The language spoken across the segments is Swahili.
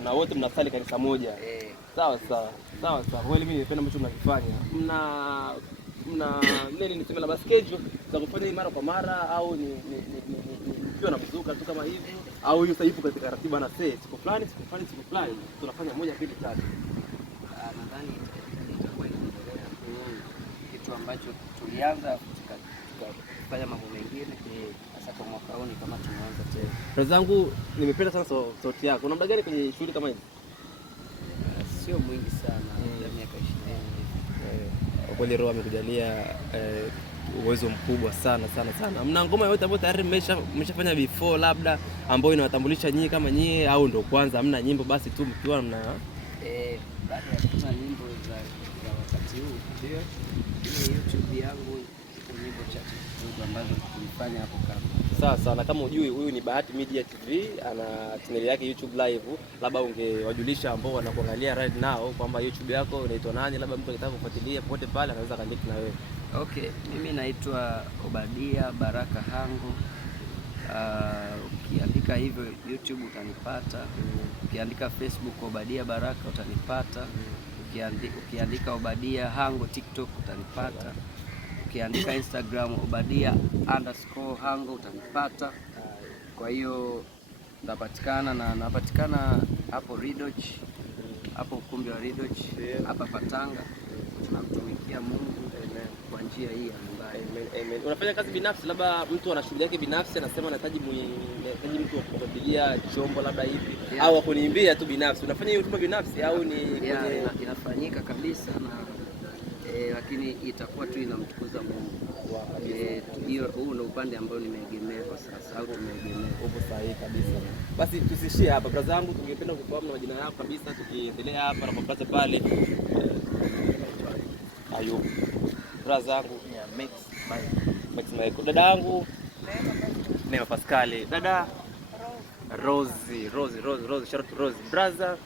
sawa. Na wote mnasali kanisa moja. Sawa sawa. Sawa sawa. Kweli mimi nimependa ambacho mnakifanya. Mna nini niseme labda schedule za kufanya hii mara kwa mara au ni ukiwa na mzuka tu kama hivi au hiyo sasa ipo katika ratiba na siku fulani tunafanya 1 2 3. Nadhani itakuwa inaendelea. Kitu ambacho tulianza tukafanya mambo mengine. Sasa kwa mwaka huu ni kama tunaanza tena. Brother zangu nimependa sana sauti yako. Una muda gani kwenye shughuli kama hizi? Sio mwingi sana, miaka 20 hivi. Kweli Roho amekujalia uwezo mkubwa sana. Mna ngoma yote ambayo tayari mmeshafanya before labda ambayo inawatambulisha nyinyi kama nyinyi au ndo kwanza hamna nyimbo basi tu mkiwa mna baada ya kutoa nyimbo za wakati huu ndio YouTube yangu iko nyimbo chache kidogo ambazo tulifanya hapo kama. Sasa na kama hujui huyu ni Bahati Media TV, ana channel yake YouTube live, labda ungewajulisha ambao wanakuangalia right now kwamba YouTube yako inaitwa nani, labda mtu akitaka kufuatilia popote pale anaweza connect na wewe. Okay, mimi naitwa Obadia Baraka Hango. Ukiandika hivyo YouTube utanipata. Ukiandika Facebook Obadia Baraka utanipata. Ukiandika Obadia Hango TikTok utanipata. Ukiandika Instagram Obadia_Hango utanipata. Kwa hiyo napatikana hapo Ridoch, hapo ukumbi wa Ridoch hapa Patanga. Tunamtumikia Mungu kwa njia hii ya mbali. Amen. Unafanya kazi binafsi, labda mtu ana shughuli yake binafsi anasema anahitaji mtu wa kupigia chombo labda hivi au akuniimbia tu binafsi. Unafanya hiyo binafsi au ni inafanyika kabisa na lakini itakuwa tu inamtukuza Mungu. Hiyo huu ndio upande ambao nimeegemea kwa sasa au tumeegemea. Upo sahihi kabisa. Basi tusishie hapa brother zangu, tungependa kufahamu majina yako kabisa tukiendelea hapa na kupata pale. Ayubu. Brother zangu Max Michael. Dada yangu Neema Pascal. Dada Rose. Shout out Rose. Brother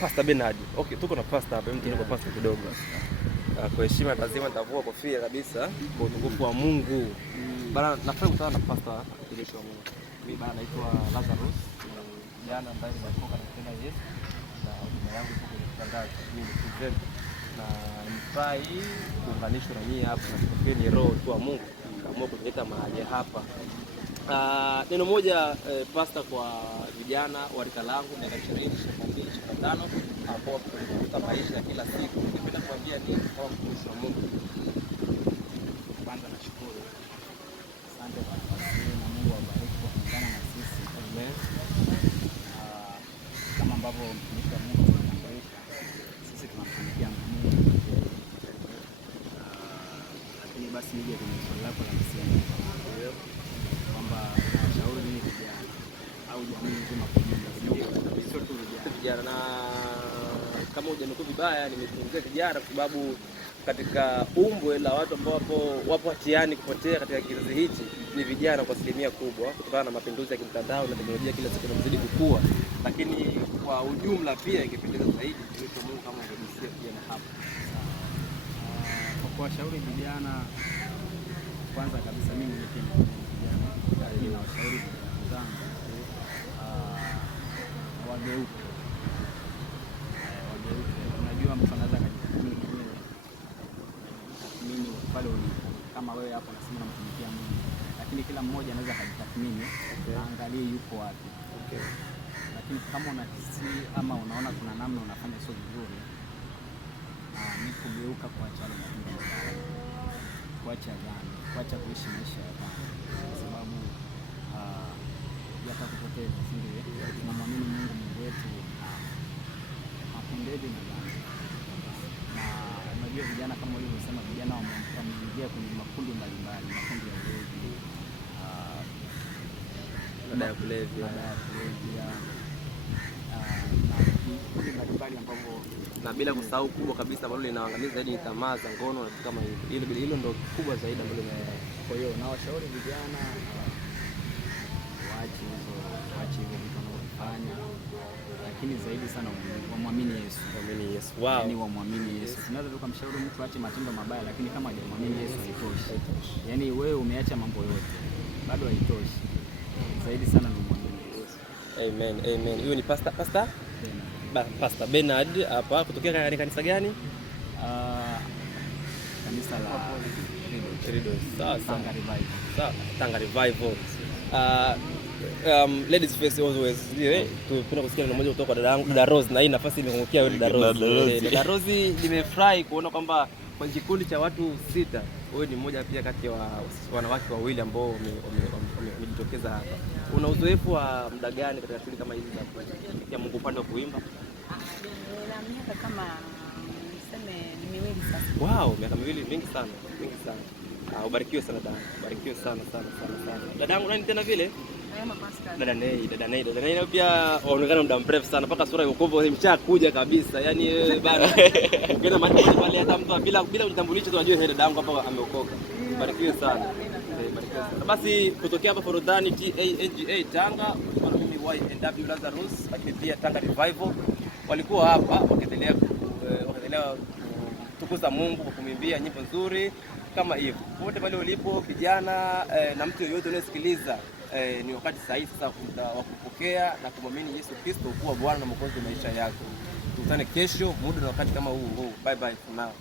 Pastor Bernard. Okay, tuko na pastor hapa, mtu yuko pastor kidogo. Kwa heshima lazima nitavua kofia kabisa kwa utukufu wa Mungu. Bana nafurahi kukutana na pastor mtumishi wa Mungu. Mimi bana naitwa Lazarus. Jana ambaye nimeokoka na kupenda Yesu na huduma yangu iko kwenye mtandao ni present na nifurahi kuunganishwa na nyinyi hapa na kufia ni roho tu wa Mungu kaamua kuleta mahali hapa. Neno moja pastor kwa vijana wa rika langu miaka 20, 22, 25 ambao wanatafuta maisha ya kila siku. Ningependa kuambia nini kwa mtumishi wa Mungu? Kwanza nashukuru. Asante kwa nafasi hii na Mungu awabariki kwa kuungana na sisi. Amen. Kama ambavyo mtumishi wa Mungu anatambulisha, sisi tunamtumikia Mungu. Lakini basi nije kwenye swali lako la msingi. Kwamba nashauri nini vijana au jamii nzima kwa jumla, sio tu vijana. Na kama hujanukuu vibaya, nimezungumzia vijana kwa sababu katika umbwe la watu ambao wapo hatiani kupotea katika kizazi hichi ni vijana kwa asilimia kubwa, kutokana na mapinduzi ya kimtandao na teknolojia kila siku inazidi kukua. Lakini kwa ujumla pia ingependeza zaidi mtumishi wa Mungu kama ungegusia vijana hapa. Kwa kuwashauri vijana, kwanza kabisa mimi ni vijana na washauri zangu wageuke. Unajua mtu anaweza kujitathmini mwenyewe pale kama wewe hapo unasema unamtumikia Mungu, lakini kila mmoja anaweza kujitathmini aangalie yuko wapi. Lakini kama unahisi ama unaona kuna namna unafanya sio vizuri, ni kugeuka, kuacha yale matendo mabaya, kuacha dhambi, kuacha kuishi maisha ya dhambi, kwa sababu yatakupoteza. Ndio tunamwamini Mungu wetu hapendezi na dhambi. Na unajua vijana kama ulivyosema, vijana wameingia kwenye makundi mbalimbali, makundi ya ulevi, madawa ya kulevya na vikundi mbalimbali ambavyo, na bila kusahau kubwa kabisa ambalo linaangamiza zaidi ni tamaa za ngono na vitu kama hivyo. Hilo ndio kubwa zaidi ambalo. Kwa hiyo na washauri vijana waache hivyo vitu wanavyofanya, lakini zaidi sana wamwamini Yesu. Wow. Yaani wamwamini Yesu. Tunaweza tukamshauri mtu aache matendo mabaya, lakini kama hajamwamini Yesu haitoshi. Yaani wewe umeacha mambo yote bado haitoshi. Zaidi sana ni mwamini Yesu. Amen, amen. Huyo ni Pastor Bernard hapa kutokea kanisa gani? Kanisa la Tridos. Sawa, Tanga Revival. Sawa, Tanga Revival. Ladies first always. Tupenda kusikia neno moja kutoka kwa dada yangu, dada Rose, na hii nafasi imekungukia wewe dada Rose. Dada Rose, nimefurahi kuona kwamba kwa kikundi cha watu 6 wewe ni mmoja pia kati ya wanawake wawili ambao wamejitokeza hapa. Una uzoefu wa muda gani katika shughuli kama hizi za Mungu upande wa kuimba? Na miaka kama niseme ni miwili sasa. Wow, miaka miwili mingi sana, mingi sana. Ubarikiwe sana dada. Ubarikiwe sana. Dadangu nani tena vile? Dada Nei pia waonekana muda mrefu sana mpaka sura ya wokovu imeshakuja kabisa. Yaani bana. Ukienda mahali pale hata mtu bila kujitambulisha tunajua dada yangu hapa ameokoka. Barikiwe sana. Barikiwe sana. Basi kutokea hapa Forodhani TANGA Tanga, mimi YNW Lazarus, lakini pia Tanga Revival walikuwa hapa wakiendelea kutukuza Mungu kwa kumwimbia nyimbo nzuri kama hivyo. Wote pale ulipo kijana na mtu yeyote unayesikiliza, ni wakati sahihi sasa wa kupokea na kumwamini Yesu Kristo kuwa Bwana na Mwokozi wa maisha yako. Tukutane kesho muda na wakati kama huu. Bye bye for now.